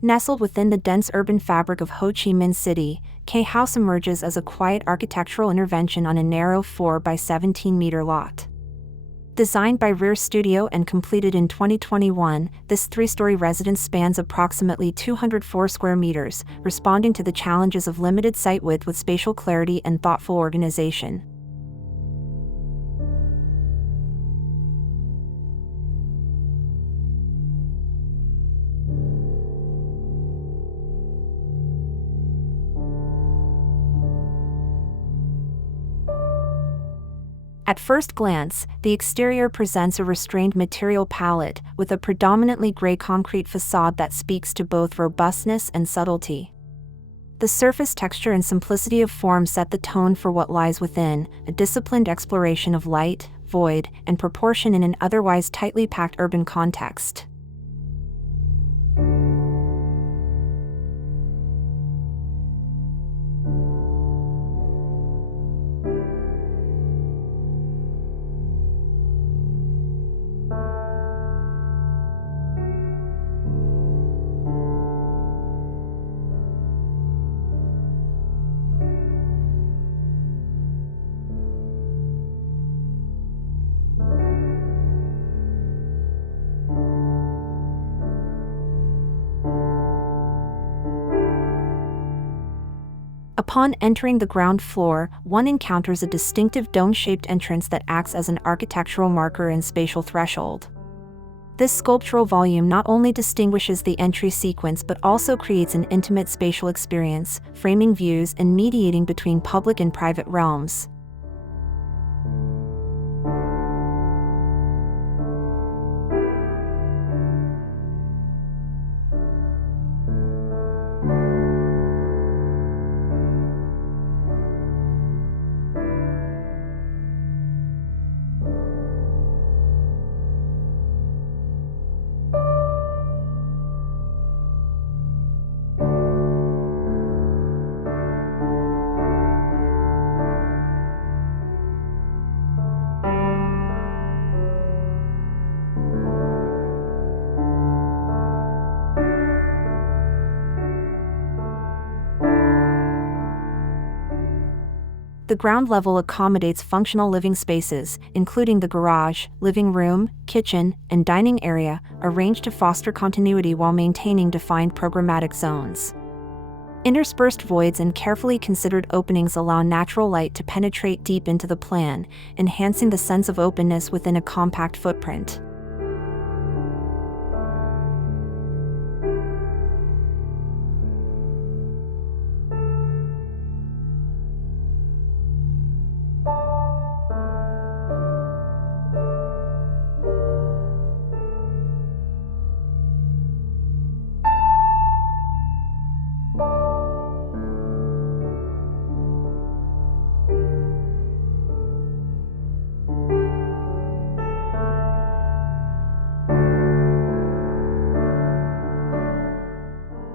Nestled within the dense urban fabric of Ho Chi Minh City, K House emerges as a quiet architectural intervention on a narrow 4 by 17-meter lot. Designed by Rear Studio and completed in 2021, this three-story residence spans approximately 204 square meters, responding to the challenges of limited site width with spatial clarity and thoughtful organization. At first glance, the exterior presents a restrained material palette, with a predominantly gray concrete facade that speaks to both robustness and subtlety. The surface texture and simplicity of form set the tone for what lies within, a disciplined exploration of light, void, and proportion in an otherwise tightly packed urban context. Upon entering the ground floor, one encounters a distinctive dome-shaped entrance that acts as an architectural marker and spatial threshold. This sculptural volume not only distinguishes the entry sequence but also creates an intimate spatial experience, framing views and mediating between public and private realms. The ground level accommodates functional living spaces, including the garage, living room, kitchen, and dining area, arranged to foster continuity while maintaining defined programmatic zones. Interspersed voids and carefully considered openings allow natural light to penetrate deep into the plan, enhancing the sense of openness within a compact footprint.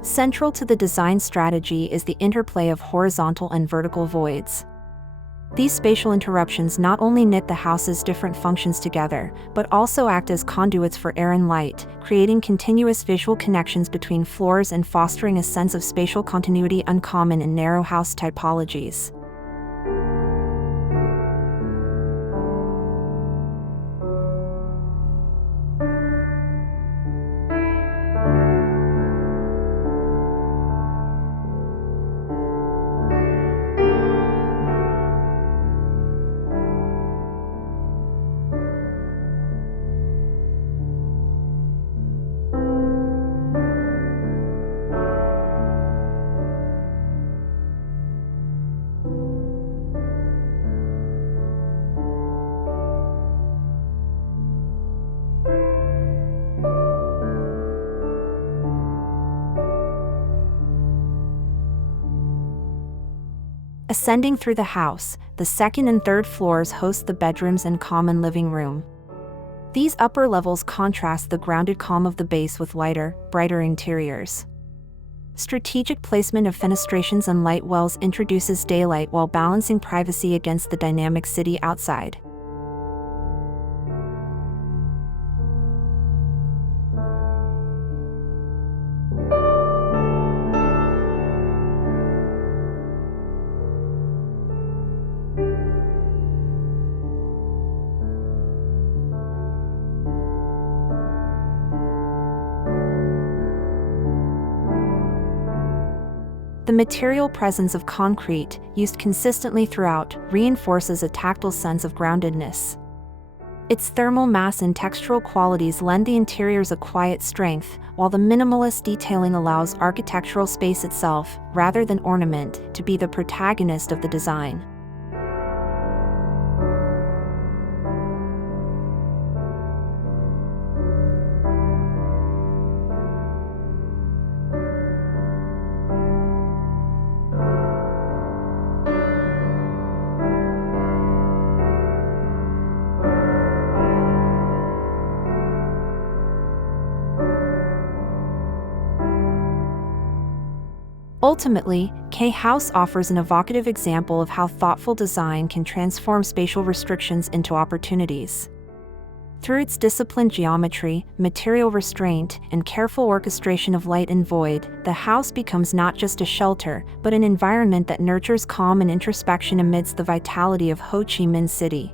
Central to the design strategy is the interplay of horizontal and vertical voids. These spatial interruptions not only knit the house's different functions together, but also act as conduits for air and light, creating continuous visual connections between floors and fostering a sense of spatial continuity uncommon in narrow house typologies. Ascending through the house, the second and third floors host the bedrooms and common living room. These upper levels contrast the grounded calm of the base with lighter, brighter interiors. Strategic placement of fenestrations and light wells introduces daylight while balancing privacy against the dynamic city outside. The material presence of concrete, used consistently throughout, reinforces a tactile sense of groundedness. Its thermal mass and textural qualities lend the interiors a quiet strength, while the minimalist detailing allows architectural space itself, rather than ornament, to be the protagonist of the design. Ultimately, K House offers an evocative example of how thoughtful design can transform spatial restrictions into opportunities. Through its disciplined geometry, material restraint, and careful orchestration of light and void, the house becomes not just a shelter, but an environment that nurtures calm and introspection amidst the vitality of Ho Chi Minh City.